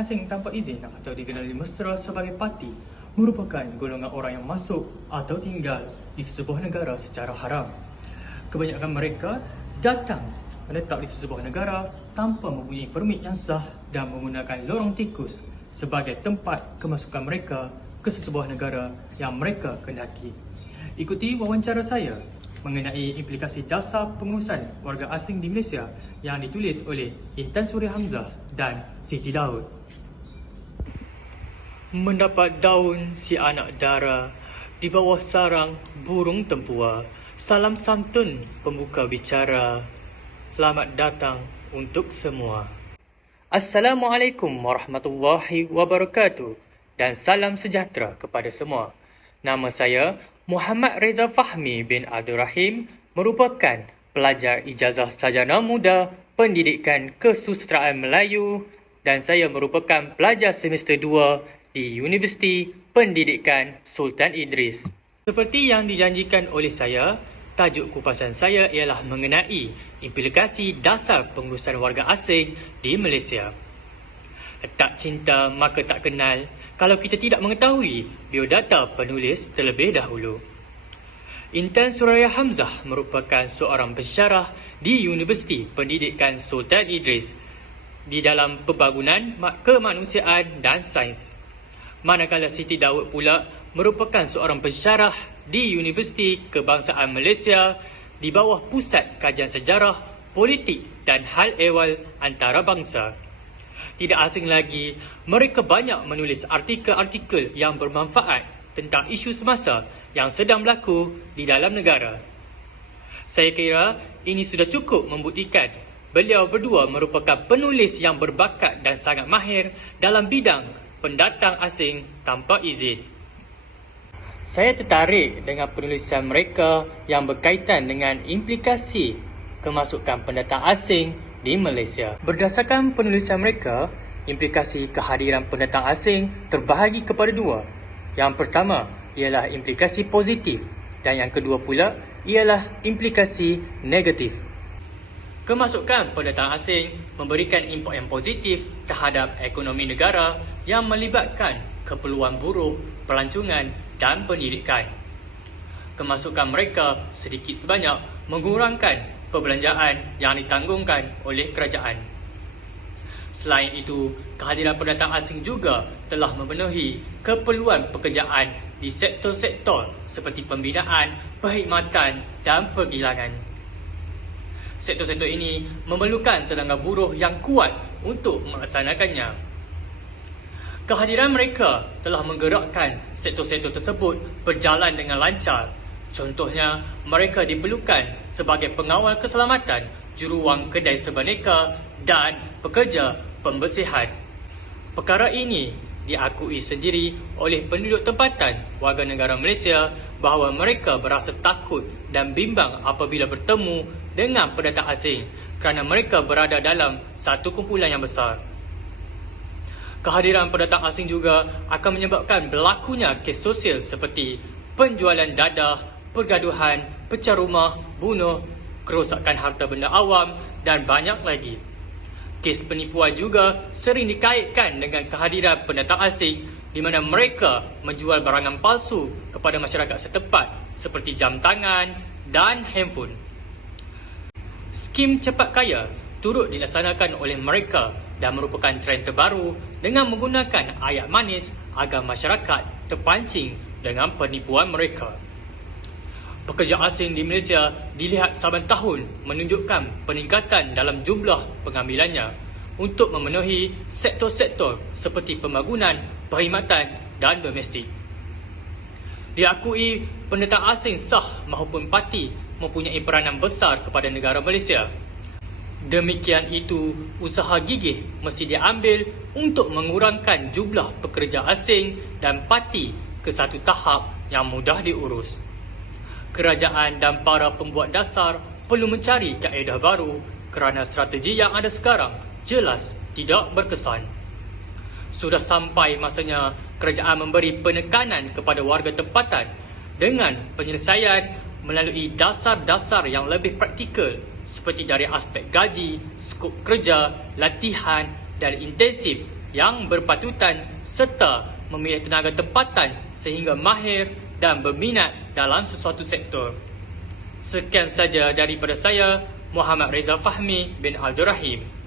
asing tanpa izin atau dikenali mesra sebagai parti merupakan golongan orang yang masuk atau tinggal di sesebuah negara secara haram. Kebanyakan mereka datang menetap di sesebuah negara tanpa mempunyai permit yang sah dan menggunakan lorong tikus sebagai tempat kemasukan mereka ke sesebuah negara yang mereka kendaki. Ikuti wawancara saya mengenai implikasi dasar pengurusan warga asing di Malaysia yang ditulis oleh Intan Suria Hamzah dan Siti Daud. Mendapat daun si anak dara di bawah sarang burung tempua. Salam santun pembuka bicara. Selamat datang untuk semua. Assalamualaikum warahmatullahi wabarakatuh dan salam sejahtera kepada semua. Nama saya Muhammad Reza Fahmi bin Abdul Rahim, merupakan pelajar ijazah sarjana muda Pendidikan Kesusasteraan Melayu dan saya merupakan pelajar semester 2 di Universiti Pendidikan Sultan Idris. Seperti yang dijanjikan oleh saya, tajuk kupasan saya ialah mengenai implikasi dasar pengurusan warga asing di Malaysia. Tak cinta maka tak kenal kalau kita tidak mengetahui biodata penulis terlebih dahulu. Intan Suria Hamzah merupakan seorang pensyarah di Universiti Pendidikan Sultan Idris di dalam pembangunan kemanusiaan dan sains. Manakala Siti Daud pula merupakan seorang pensyarah di Universiti Kebangsaan Malaysia di bawah Pusat Kajian Sejarah, Politik dan Hal Ehwal Antarabangsa. Tidak asing lagi, mereka banyak menulis artikel-artikel yang bermanfaat tentang isu semasa yang sedang berlaku di dalam negara. Saya kira ini sudah cukup membuktikan beliau berdua merupakan penulis yang berbakat dan sangat mahir dalam bidang pendatang asing tanpa izin. Saya tertarik dengan penulisan mereka yang berkaitan dengan implikasi kemasukan pendatang asing di Malaysia. Berdasarkan penulisan mereka, implikasi kehadiran pendatang asing terbahagi kepada dua. Yang pertama ialah implikasi positif dan yang kedua pula ialah implikasi negatif. Kemasukan pendatang asing memberikan impak yang positif terhadap ekonomi negara yang melibatkan keperluan buruh, pelancongan dan pendidikan. Kemasukan mereka sedikit sebanyak mengurangkan perbelanjaan yang ditanggungkan oleh kerajaan. Selain itu, kehadiran pendatang asing juga telah memenuhi keperluan pekerjaan di sektor-sektor seperti pembinaan, perkhidmatan dan pergilangan. Sektor-sektor ini memerlukan tenaga buruh yang kuat untuk melaksanakannya. Kehadiran mereka telah menggerakkan sektor-sektor tersebut berjalan dengan lancar. Contohnya, mereka diperlukan sebagai pengawal keselamatan, juruwang kedai sebaneka dan pekerja pembersihan. Perkara ini diakui sendiri oleh penduduk tempatan warga negara Malaysia bahawa mereka berasa takut dan bimbang apabila bertemu dengan pendatang asing kerana mereka berada dalam satu kumpulan yang besar. Kehadiran pendatang asing juga akan menyebabkan berlakunya kes sosial seperti penjualan dadah, pergaduhan, pecah rumah, bunuh, kerosakan harta benda awam dan banyak lagi. Kes penipuan juga sering dikaitkan dengan kehadiran pendatang asing di mana mereka menjual barangan palsu kepada masyarakat setempat seperti jam tangan dan handphone. Skim cepat kaya turut dilaksanakan oleh mereka dan merupakan trend terbaru dengan menggunakan ayat manis agar masyarakat terpancing dengan penipuan mereka. Pekerja asing di Malaysia dilihat saban tahun menunjukkan peningkatan dalam jumlah pengambilannya untuk memenuhi sektor-sektor seperti pembangunan, perkhidmatan dan domestik. Diakui pendatang asing sah maupun parti mempunyai peranan besar kepada negara Malaysia. Demikian itu, usaha gigih mesti diambil untuk mengurangkan jumlah pekerja asing dan parti ke satu tahap yang mudah diurus. Kerajaan dan para pembuat dasar perlu mencari kaedah baru kerana strategi yang ada sekarang jelas tidak berkesan. Sudah sampai masanya kerajaan memberi penekanan kepada warga tempatan dengan penyelesaian melalui dasar-dasar yang lebih praktikal seperti dari aspek gaji, skop kerja, latihan dan intensif yang berpatutan serta memilih tenaga tempatan sehingga mahir dan berminat dalam sesuatu sektor. Sekian saja daripada saya, Muhammad Reza Fahmi bin Abdul Rahim.